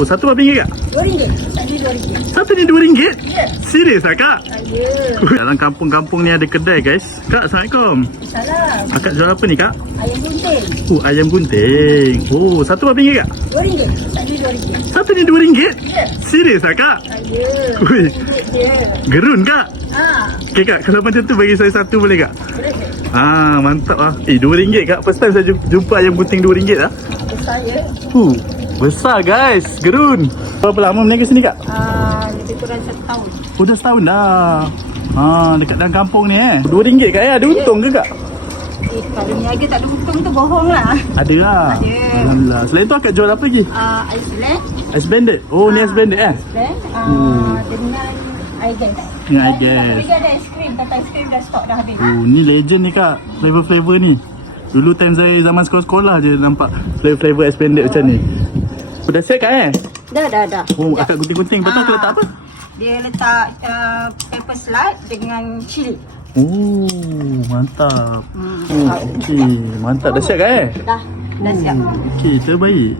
Oh, satu berapa ringgit kak? RM2. Satu RM2. Satu ni RM2? Ya. Serius lah kak? Ya. Dalam kampung-kampung ni ada kedai guys. Kak, Assalamualaikum. Salam. Akak jual apa ni kak? Ayam gunting. Ayam gunting. Oh, satu berapa ringgit kak? RM2. Satu RM2. Satu ni RM2? Ya. Serius lah kak? Ya. Ui. RM2 je. Gerun kak? Okay kak, kalau macam tu bagi saya satu boleh kak? Boleh. Mantap lah. RM2 kak. First time saya jumpa ayam gunting RM2 lah. Besar je. Besar guys. Gerun. Berapa lama berniaga sini kak? Lebih kurang 1 tahun. Dah setahun dah. Dekat dalam kampung ni RM2 kak ya. Ada untung ke kak? Kalau niaga tak ada untung tu bohong lah. Ada lah. Ada. Alhamdulillah. Selain tu akak jual apa lagi? Ice blend. Ice blended. Oh ni ice blended Blend. Dengan air gas. Dengan air gas. Tapi ada aiskrim. Kata aiskrim dah stok dah habis. Ni legend ni kak. Flavor-flavor ni. Dulu time saya zaman sekolah-sekolah je nampak flavor-flavor ice blended macam ni. Dah siap kak Dah. Akak gunting-gunting. Lepas tu akak letak apa? Dia letak pepper slide dengan cili. Mantap. Okey, mantap. Dah siap kak Dah siap. Okey, terbaik.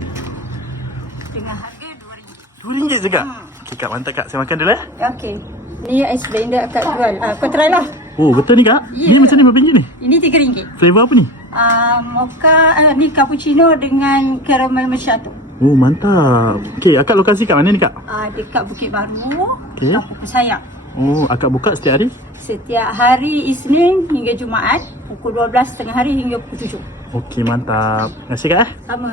Dengan harga RM2. RM2 je kak? Okey kak, mantap kak. Saya makan dulu Okey. Ni ice blender akak jual. Kau try lah. Oh, betul ni kak? Ya. Ni macam ni berapa ringgit ni? Ini RM3. Flavor apa ni? Mocha, ni cappuccino dengan caramel macchiato. Mantap. Okey, akak lokasi kat mana ni kak? Dekat Bukit Baru, Okey. Kampung Pesayang. Akak buka setiap hari? Setiap hari Isnin hingga Jumaat, pukul 12 tengah hari hingga pukul 7. Okey, mantap. Terima kasih kak Sama.